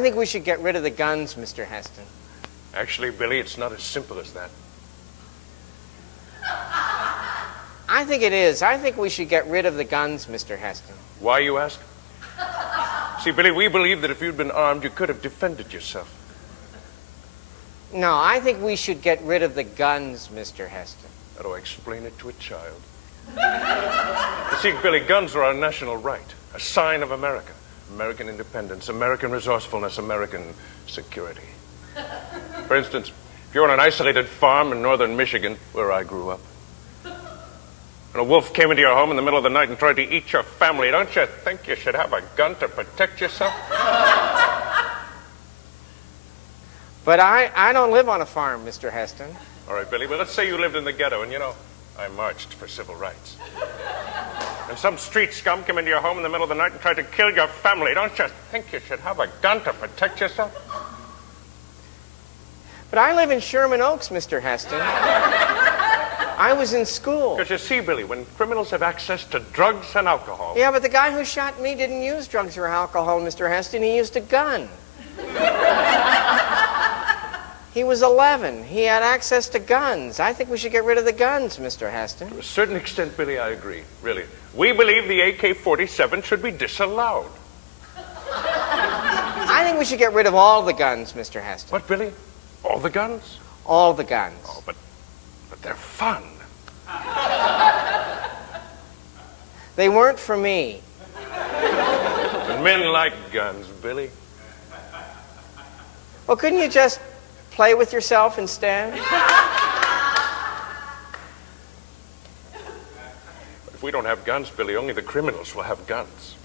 I think we should get rid of the guns, Mr. Heston. Actually, Billy, it's not as simple as that. I think it is. I think we should get rid of the guns, Mr. Heston. Why, you ask? See, Billy, we believe that if you'd been armed, you could have defended yourself. No, I think we should get rid of the guns, Mr. Heston. How do I explain it to a child? You see, Billy, guns are our national right, a sign of America. American independence, American resourcefulness, American security. For instance, if you're on an isolated farm in northern Michigan, where I grew up, and a wolf came into your home in the middle of the night and tried to eat your family, don't you think you should have a gun to protect yourself? But I don't live on a farm, Mr. Heston. All right, Billy, but let's say you lived in the ghetto and, I marched for civil rights. And some street scum came into your home in the middle of the night and tried to kill your family. Don't you think you should have a gun to protect yourself? But I live in Sherman Oaks, Mr. Heston. I was in school. Because you see, Billy, when criminals have access to drugs and alcohol... Yeah, but the guy who shot me didn't use drugs or alcohol, Mr. Heston. He used a gun. He was 11. He had access to guns. I think we should get rid of the guns, Mr. Heston. To a certain extent, Billy, I agree. Really. We believe the AK-47 should be disallowed. I think we should get rid of all the guns, Mr. Heston. What, Billy? All the guns? All the guns. Oh, but they're fun. They weren't for me. And men like guns, Billy. Well, couldn't you just play with yourself instead? If we don't have guns, Billy, only the criminals will have guns.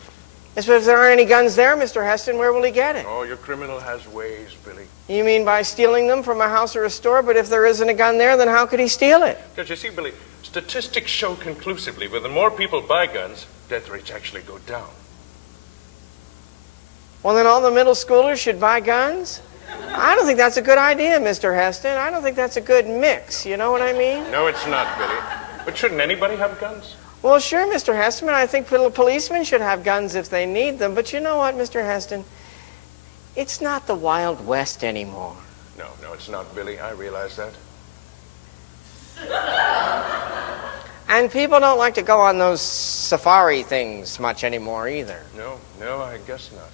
Yes, but if there aren't any guns there, Mr. Heston, where will he get it? Oh, your criminal has ways, Billy. You mean by stealing them from a house or a store? But if there isn't a gun there, then how could he steal it? Because you see, Billy, statistics show conclusively that the more people buy guns, death rates actually go down. Well, then all the middle schoolers should buy guns? I don't think that's a good idea, Mr. Heston. I don't think that's a good mix. You know what I mean? No, it's not, Billy. But shouldn't anybody have guns? Well, sure, Mr. Heston. I think policemen should have guns if they need them. But you know what, Mr. Heston? It's not the Wild West anymore. No, it's not, Billy. I realize that. And people don't like to go on those safari things much anymore either. No, I guess not.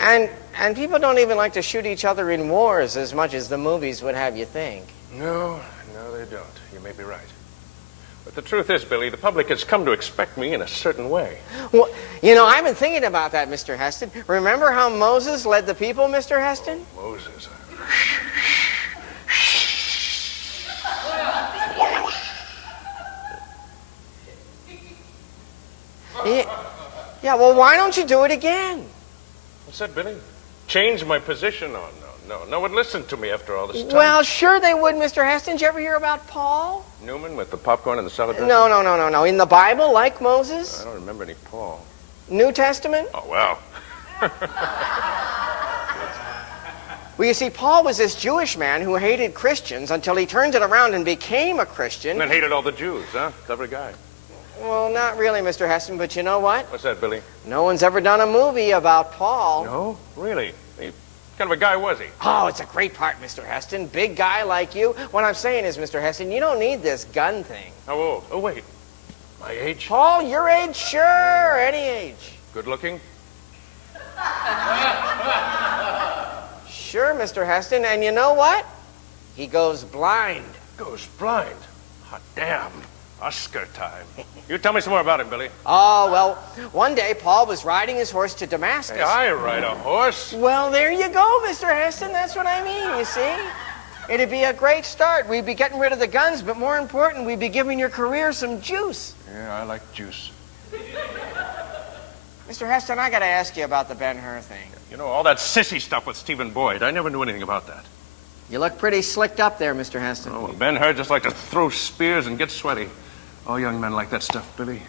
And people don't even like to shoot each other in wars as much as the movies would have you think. No, they don't. You may be right. But the truth is, Billy, the public has come to expect me in a certain way. Well, I've been thinking about that, Mr. Heston. Remember how Moses led the people, Mr. Heston? Oh, Moses. Yeah, well, why don't you do it again? What's that, Billy? Change my position? Oh, no one listened to me after all this time. Well, sure they would, Mr. Heston. Did you ever hear about Paul? Newman with the popcorn and the salad dressing? No. In the Bible, like Moses? I don't remember any Paul. New Testament? Oh, well. Well, you see, Paul was this Jewish man who hated Christians until he turned it around and became a Christian. And then hated all the Jews, huh? Clever guy. Well, not really, Mr. Heston, but you know what? What's that, Billy? No one's ever done a movie about Paul. No? Really? What kind of a guy was he? Oh, it's a great part, Mr. Heston. Big guy like you. What I'm saying is, Mr. Heston, you don't need this gun thing. How old? Oh, wait. My age? Paul, your age? Sure, any age. Good looking? Sure, Mr. Heston, and you know what? He goes blind. Goes blind? Hot damn. Oscar time. You tell me some more about him, Billy. Oh, well, one day Paul was riding his horse to Damascus. Hey, I ride a horse. Well, there you go, Mr. Heston. That's what I mean, you see? It'd be a great start. We'd be getting rid of the guns, but more important, we'd be giving your career some juice. Yeah, I like juice. Mr. Heston, I got to ask you about the Ben-Hur thing. You know, all that sissy stuff with Stephen Boyd, I never knew anything about that. You look pretty slicked up there, Mr. Heston. Oh, well, Ben-Hur just like to throw spears and get sweaty. All young men like that stuff, Billy.